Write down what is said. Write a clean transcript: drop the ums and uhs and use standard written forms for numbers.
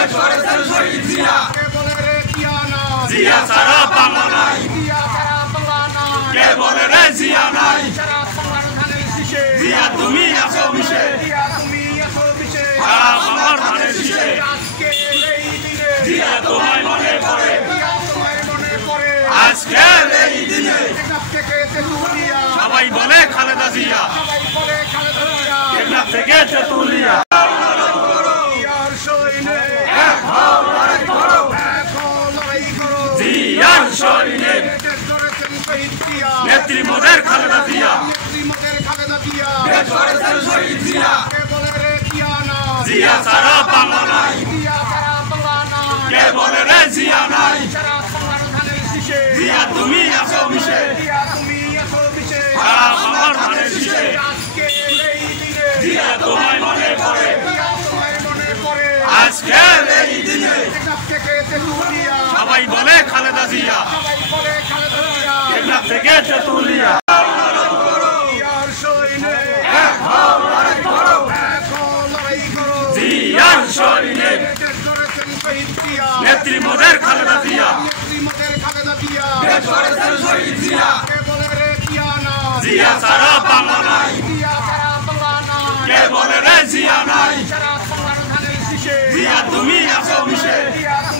কে বলে রে জিয়া নাই, জিয়া ছাড়া বাংলা নাই, জিয়া ছাড়া বাংলা নাই, কে বলে রে জিয়া নাই, সারা বাংলার ধানের শীষে, জিয়া তুমি আছো মিশে, জিয়া তুমি আছো মিশে, সারা বাংলার ধানের শীষে, আজকে এই দিনে, জিয়া তোমায় মনে পড়ে, জিয়া তোমায় মনে পড়ে, আজকের এই দিনে টেকনাফ থেকে তেঁতুলিয়া, সবাই বলে খালেদা জিয়া, সবাই বলে খালেদা জিয়া, টেকনাফ থেকে তেঁতুলিয়া। জিয়ার সৈনিক, এখন লড়াই করো, এখন লড়াই করো, জিয়ার সৈনিক, দেশ গড়েছেন শহীদ জিয়া, নেত্রী মোদের খালেদা জিয়া, নেত্রী মোদের খালেদা জিয়া, কে বলে রে জিয়া নাই, জিয়া ছাড়া বাংলা নাই, জিয়া ছাড়া বাংলা নাই, কে বলে রে জিয়া নাই, সারা বাংলার ধানের শীষে, জিয়া তুমি আছো মিশে, জিয়া তুমি আছো মিশে, সারা বাংলার ধানের শীষে, আজকে এই দিনে, জিয়া তোমায় মনে পড়ে, জিয়া তোমায় মনে পড়ে, আজকের এই দিনে টেকনাফ থেকে তেঁতুলিয়া, সবাই বলে খালেদা জিয়া, সবাই বলে খালেদা জিয়া, টেকনাফ থেকে তেঁতুলিয়া। জিয়ার সৈনিক, এখন লড়াই করো, এখন লড়াই করো, জিয়ার সৈনিক, দেশ গড়েছেন শহীদ জিয়া, নেত্রী মোদের খালেদা জিয়া, নেত্রী মোদের খালেদা জিয়া, কে বলে রে জিয়া নাই, জিয়া ছাড়া বাংলা নাই, জিয়া ছাড়া বাংলা নাই, কে বলে রে জিয়া নাই, সারা বাংলার ধানের শীষে, জিয়া তুমি আছো মিশে, জিয়া তুমি